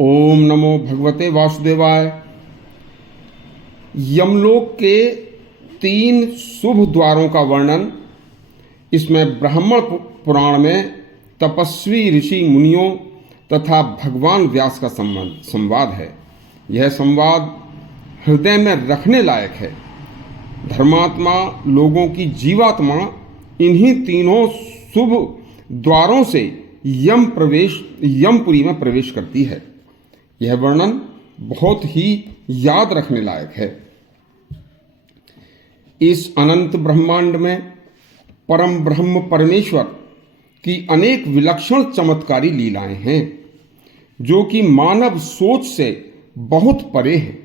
ओम नमो भगवते वासुदेवाय। यमलोक के 3 शुभ द्वारों का वर्णन इसमें ब्राह्मण पुराण में तपस्वी ऋषि मुनियों तथा भगवान व्यास का संवाद है। यह संवाद हृदय में रखने लायक है। धर्मात्मा लोगों की जीवात्मा इन्हीं तीनों शुभ द्वारों से यमपुरी में प्रवेश करती है। यह वर्णन बहुत ही याद रखने लायक है। इस अनंत ब्रह्मांड में परम ब्रह्म परमेश्वर की अनेक विलक्षण चमत्कारी लीलाएं हैं, जो कि मानव सोच से बहुत परे है।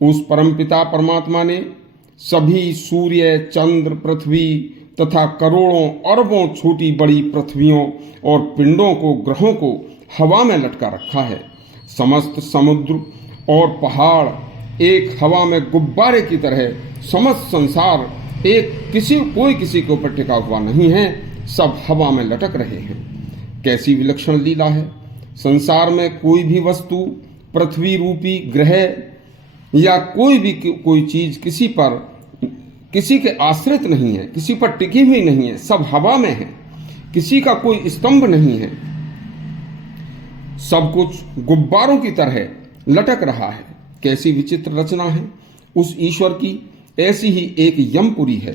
उस परमपिता परमात्मा ने सभी सूर्य, चंद्र, पृथ्वी तथा करोड़ों अरबों छोटी बड़ी पृथ्वियों और पिंडों को, ग्रहों को हवा में लटका रखा है। समस्त समुद्र और पहाड़ एक हवा में गुब्बारे की तरह, समस्त संसार कोई किसी के ऊपर टिका हुआ नहीं है, सब हवा में लटक रहे हैं। कैसी विलक्षण लीला है। संसार में कोई भी वस्तु, पृथ्वी रूपी ग्रह या कोई चीज किसी के आश्रित नहीं है, किसी पर टिकी हुई नहीं है, सब हवा में है। किसी का कोई स्तंभ नहीं है, सब कुछ गुब्बारों की तरह लटक रहा है। कैसी विचित्र रचना है उस ईश्वर की। ऐसी ही एक यमपुरी है,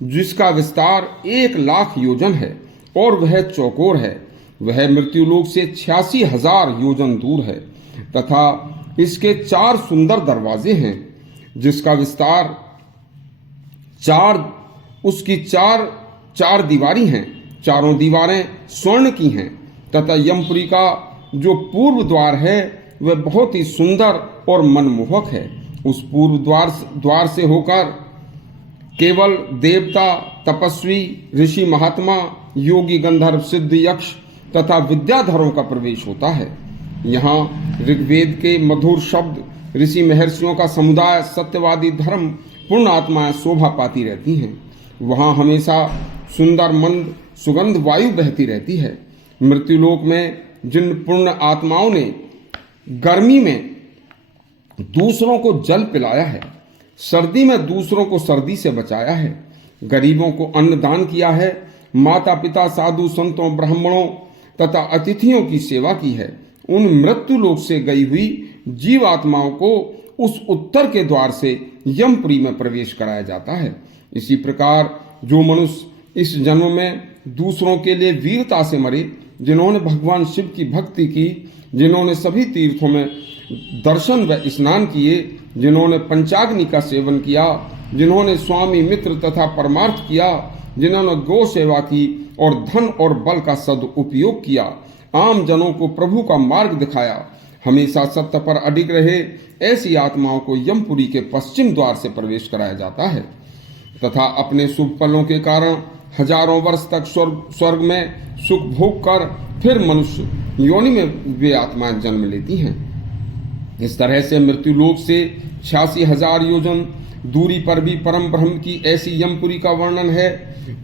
जिसका विस्तार 1,00,000 योजन है और वह चौकोर है। वह मृत्युलोक से 86,000 योजन दूर है तथा इसके 4 सुंदर दरवाजे हैं, जिसका विस्तार उसकी चार दीवारी हैं। चारों दीवारें स्वर्ण की हैं तथा यमपुरी का जो पूर्व द्वार है वह बहुत ही सुंदर और मनमोहक है। उस पूर्व द्वार से होकर केवल देवता, तपस्वी, ऋषि, महात्मा, योगी, गंधर्व, सिद्ध, यक्ष तथा विद्याधरों का प्रवेश होता है। यहाँ ऋग्वेद के मधुर शब्द, ऋषि महर्षियों का समुदाय, सत्यवादी धर्म, पूर्ण आत्माएं शोभा पाती रहती हैं। वहाँ हमेशा सुंदर मंद सुगंध वायु बहती रहती है। मृत्युलोक में जिन पूर्ण आत्माओं ने गर्मी में दूसरों को जल पिलाया है, सर्दी में दूसरों को सर्दी से बचाया है, गरीबों को अन्न दान किया है, माता पिता, साधु संतों, ब्राह्मणों तथा अतिथियों की सेवा की है, उन मृत्युलोक से गई हुई जीव आत्माओं को उस उत्तर के द्वार से यमपुरी में प्रवेश कराया जाता है। इसी प्रकार जो मनुष्य इस जन्म में दूसरों के लिए वीरता से मरे, जिन्होंने भगवान शिव की भक्ति की, जिन्होंने सभी तीर्थों में दर्शन व स्नान किए, जिन्होंने पंचाग्नि का सेवन किया, जिन्होंने स्वामी मित्र तथा परमार्थ किया, जिन्होंने गौ सेवा की और धन और बल का सदुपयोग किया, आम जनों को प्रभु का मार्ग दिखाया, हमेशा सत्य पर अडिग रहे, ऐसी आत्माओं को यमपुरी के पश्चिम द्वार से प्रवेश कराया जाता है तथा अपने शुभ फलों के कारण हजारों वर्ष तक स्वर्ग में सुख भोग कर फिर मनुष्य योनि में वे आत्माएं जन्म लेती हैं। इस तरह से मृत्युलोक से 86,000 योजन दूरी पर भी परम ब्रह्म की ऐसी यमपुरी का वर्णन है।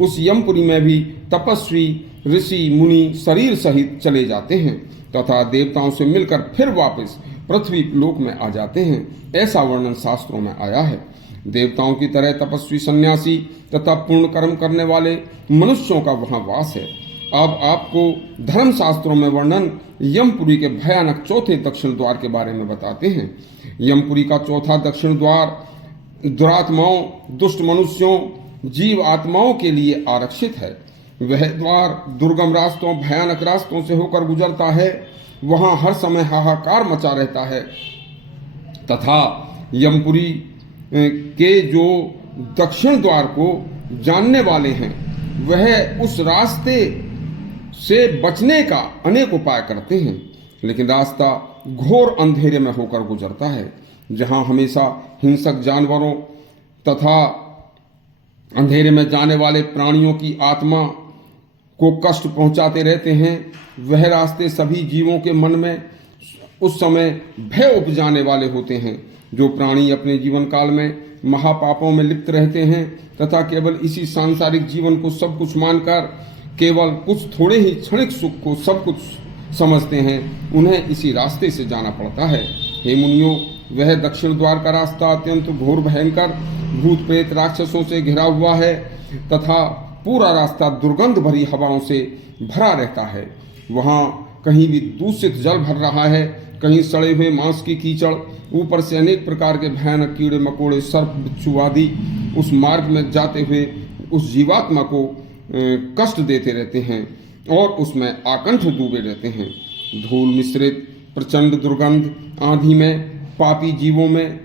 उस यमपुरी में भी तपस्वी, ऋषि, मुनि शरीर सहित चले जाते हैं तथा देवताओं से मिलकर फिर वापस पृथ्वी लोक में आ जाते हैं। ऐसा वर्णन शास्त्रों में आया है। देवताओं की तरह तपस्वी, सन्यासी तथा पूर्ण कर्म करने वाले मनुष्यों का वहां वास है। अब आपको धर्म शास्त्रों में वर्णन यमपुरी के भयानक चौथे दक्षिण द्वार के बारे में बताते हैं। यमपुरी का चौथा दक्षिण द्वार दुरात्माओं, दुष्ट मनुष्यों, जीव आत्माओं के लिए आरक्षित है। वह द्वार दुर्गम रास्तों, भयानक रास्तों से होकर गुजरता है। वहां हर समय हाहाकार मचा रहता है तथा यमपुरी के जो दक्षिण द्वार को जानने वाले हैं वह उस रास्ते से बचने का अनेक उपाय करते हैं, लेकिन रास्ता घोर अंधेरे में होकर गुजरता है, जहां हमेशा हिंसक जानवरों तथा अंधेरे में जाने वाले प्राणियों की आत्मा को कष्ट पहुंचाते रहते हैं। वह रास्ते सभी जीवों के मन में उस समय भय उपजाने वाले होते हैं। जो प्राणी अपने जीवन काल में महापापों में लिप्त रहते हैं तथा केवल इसी सांसारिक जीवन को सब कुछ मानकर केवल कुछ थोड़े ही क्षणिक सुख को सब कुछ समझते हैं उन्हें इसी रास्ते से जाना पड़ता है। हे मुनियों, वह दक्षिण द्वार का रास्ता अत्यंत घोर भयंकर भूत प्रेत राक्षसों से घिरा हुआ है तथा पूरा रास्ता दुर्गंध भरी हवाओं से भरा रहता है। वहाँ कहीं भी दूषित जल भर रहा है, कहीं सड़े हुए मांस की कीचड़, ऊपर से अनेक प्रकार के भयानक कीड़े मकोड़े, सर्प, बिच्छू आदि उस मार्ग में जाते हुए उस जीवात्मा को कष्ट देते रहते हैं और उसमें आकंठ डूबे रहते हैं। धूल मिश्रित प्रचंड दुर्गंध आंधी में पापी जीवों में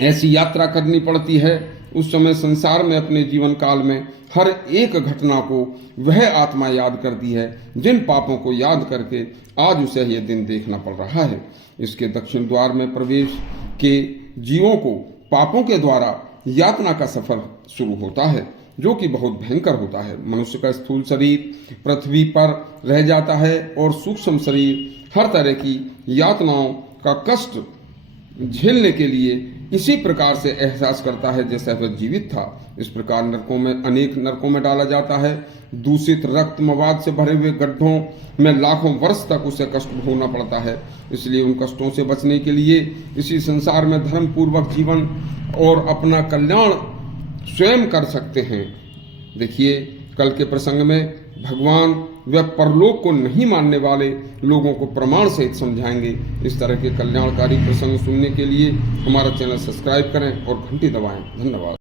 ऐसी यात्रा करनी पड़ती है। उस समय संसार में अपने जीवन काल में हर एक घटना को वह आत्मा याद करती है जिन पापों को याद करके आज उसे यह दिन देखना पड़ रहा है। इसके दक्षिण द्वार में प्रवेश के जीवों को पापों के द्वारा यातना का सफर शुरू होता है, जो कि बहुत भयंकर होता है। मनुष्य का स्थूल शरीर पृथ्वी पर रह जाता है और सूक्ष्म शरीर हर तरह की यातनाओं का कष्ट झेलने के लिए इसी प्रकार से एहसास करता है जैसा वह जीवित था। इस प्रकार नरकों में अनेक नरकों में डाला जाता है। दूषित रक्त मवाद से भरे हुए गड्ढों में लाखों वर्ष तक उसे कष्ट भोगना पड़ता है। इसलिए उन कष्टों से बचने के लिए इसी संसार में धर्म पूर्वक जीवन और अपना कल्याण स्वयं कर सकते हैं। देखिए, कल के प्रसंग में भगवान व परलोक को नहीं मानने वाले लोगों को प्रमाण सहित समझाएंगे। इस तरह के कल्याणकारी प्रसंग सुनने के लिए हमारा चैनल सब्सक्राइब करें और घंटी दबाएं। धन्यवाद।